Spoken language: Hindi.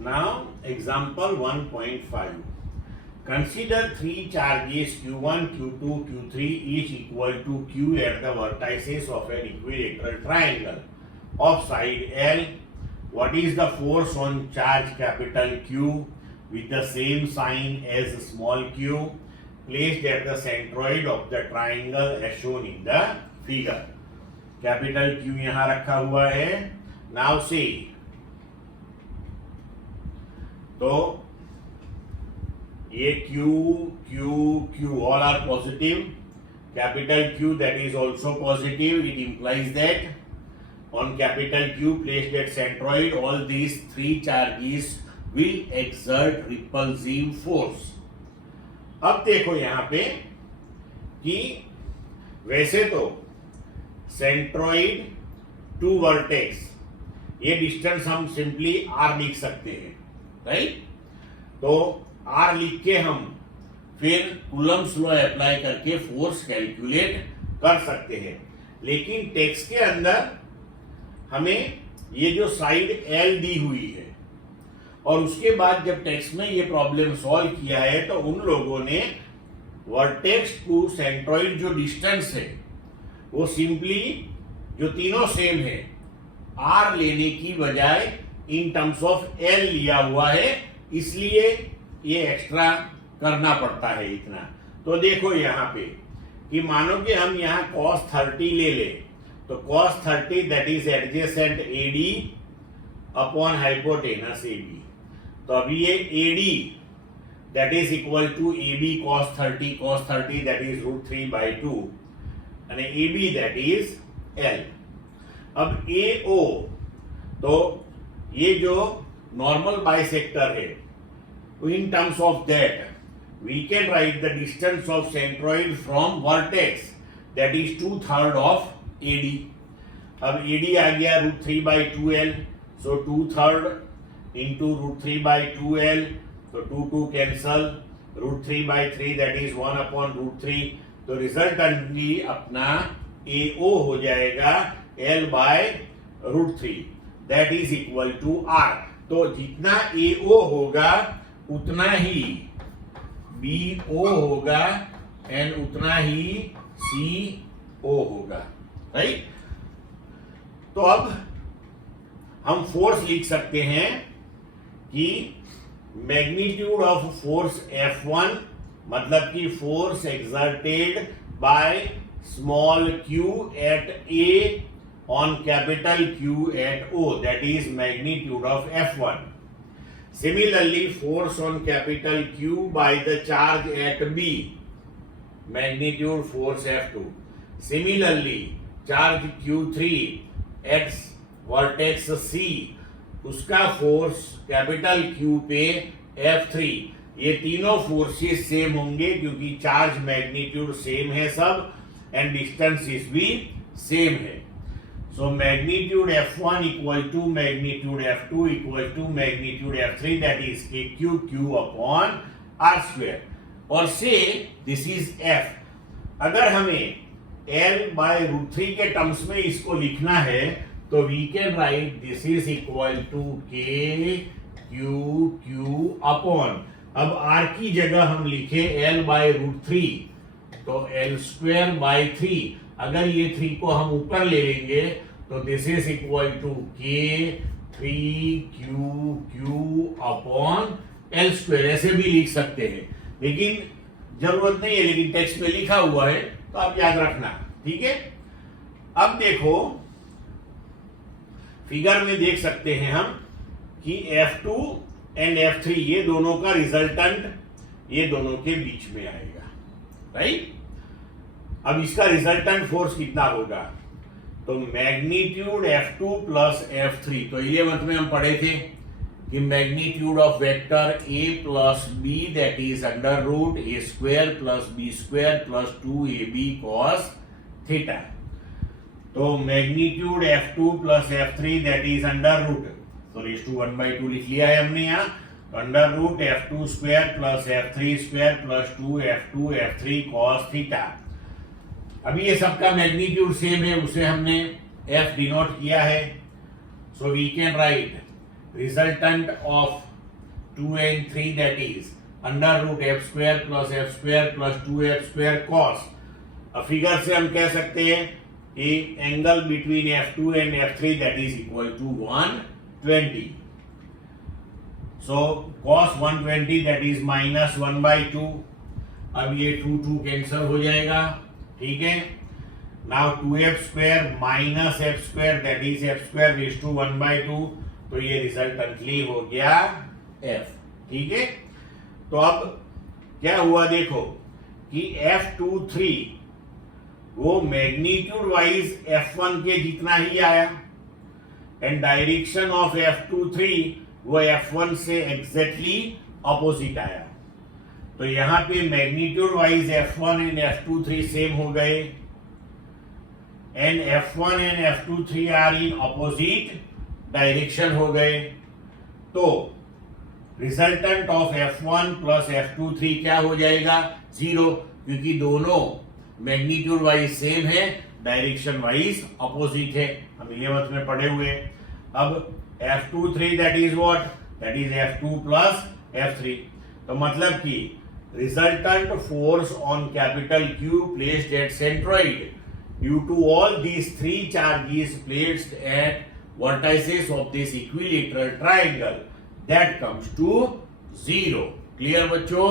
Now, example 1.5. Consider three charges Q1, Q2, Q3 each equal to Q at the vertices of an equilateral triangle of side L. What is the force on charge capital Q with the same sign as small q placed at the centroid of the triangle as shown in the figure? Capital Q यहाँ रखा हुआ है. Now see, तो ये Q, Q, Q all are positive. Capital Q that is also positive. It implies that on capital Q placed at centroid, all these three charges will exert repulsive force. अब देखो यहाँ पे कि वैसे तो सेंट्रॉइड टू वर्टेक्स ये डिस्टेंस हम सिंपली r लिख सकते हैं, राइट? तो r लिख के हम फिर कूलम्ब्स लॉ अप्लाई करके फोर्स कैलकुलेट कर सकते हैं. लेकिन टेक्स्ट के अंदर हमें ये जो साइड L दी हुई है और उसके बाद जब टेक्स्ट में ये प्रॉब्लम सॉल्व किया है तो उन लोगों ने वर्टेक्स टू सेंट्रॉइड जो डिस्टेंस है वो सिंपली जो तीनों सेम है r लेने की बजाय इन टर्म्स ऑफ L लिया हुआ है, इसलिए ये एक्स्ट्रा करना पड़ता है इतना. तो देखो यहाँ पे कि मानो कि हम यहाँ cos 30 ले ले तो cos 30 that is adjacent AD upon hypotenuse AB. तो अभी ये AD that is equal to AB cos 30 that is √3/2 અને AB दैट इज L. अब AO तो ये जो नॉर्मल बाइसेक्टर है in terms of that we can write the distance of centroid from vertex that is 2/3 of AD. अब AD आ गया √3/2L, सो 2/3 इंटू √3/2L, तो 2 कैंसल, √3/3 दैट इज 1/√3. तो रिजल्टेंटली अपना AO हो जाएगा L/√3 that is equal to R. तो जितना AO होगा उतना ही BO होगा एंड उतना ही CO होगा, राइट? तो अब हम फोर्स लिख सकते हैं कि मैग्नीट्यूड ऑफ फोर्स F1 मतलब कि force exerted by small q at A on capital Q at O, that is magnitude of F1. Similarly, force on capital Q by the charge at B, magnitude force F2. Similarly, charge Q3 at vertex C, उसका फोर्स कैपिटल Q पे F3. ये तीनों फोर्सेस सेम होंगे क्योंकि चार्ज मैग्नीट्यूड सेम है सब एंड डिस्टेंसेस भी सेम है. So magnitude F1 equal to magnitude F2 equal to magnitude F3, that is Q upon R square. और say this is F. अगर हमें L/√3 के टर्म्स में इसको लिखना है तो we can write this is equal to Q upon. अब R की जगह हम लिखे L/√3 तो L²/3. अगर ये 3 को हम ऊपर ले लेंगे तो this is equal to K3Q upon L². ऐसे भी लिख सकते हैं लेकिन जरूरत नहीं है, लेकिन टेक्स्ट में लिखा हुआ है तो आप याद रखना, ठीक है? अब देखो फिगर में देख सकते हैं हम कि F2 एंड F3 ये दोनों का रिजल्टेंट ये दोनों के बीच में आएगा, राइट? अब इसका रिजल्टेंट फोर्स कितना होगा? तो मैग्नीट्यूड F2 प्लस F3. तो 11th में हम पढ़े थे कि magnitude of vector A plus B that is √A² plus B² plus 2AB cos theta. तो magnitude F2 plus F3 that is तो रेज़ टू 1/2 लिख लिया है हमने यहाँ. √F2² plus F3² plus 2F2 F3 cos theta. अभी ये सबका मैग्नीट्यूड सेम है, उसे हमने F डिनोट किया है. So we can write resultant of 2 and 3 that is under root f square plus 2f square cos. अब फिगर से हम कह सकते हैं कि angle between f2 and f3 that is equal to 120. So cos 120 that is minus 1/2. अब ये 2 कैंसल हो जाएगा, ठीक है. Now 2f square minus f square that is f square raised to 1/2. तो ये रिजल्टेंटली हो गया f, ठीक है. तो अब क्या हुआ देखो कि f23 वो मैग्नीट्यूड वाइज f1 के जितना ही आया एंड डायरेक्शन ऑफ f23 वो f1 से एग्जैक्टली अपोजिट आया. तो यहाँ पे magnitude wise f1 and f23 same हो गए and f1 and f23 are in opposite direction हो गए. तो resultant of f1 plus f23 क्या हो जाएगा? 0, क्योंकि दोनों मैग्नीट्यूड वाइज सेम है, डायरेक्शन वाइज अपोजिट है. हम 11th में पढ़े हुए. अब f23 that is what? That is f2 plus f3. तो मतलब कि resultant force on capital Q placed at centroid due to all these 3 charges placed at vertices of this equilateral triangle that comes to 0. Clear बच्चों?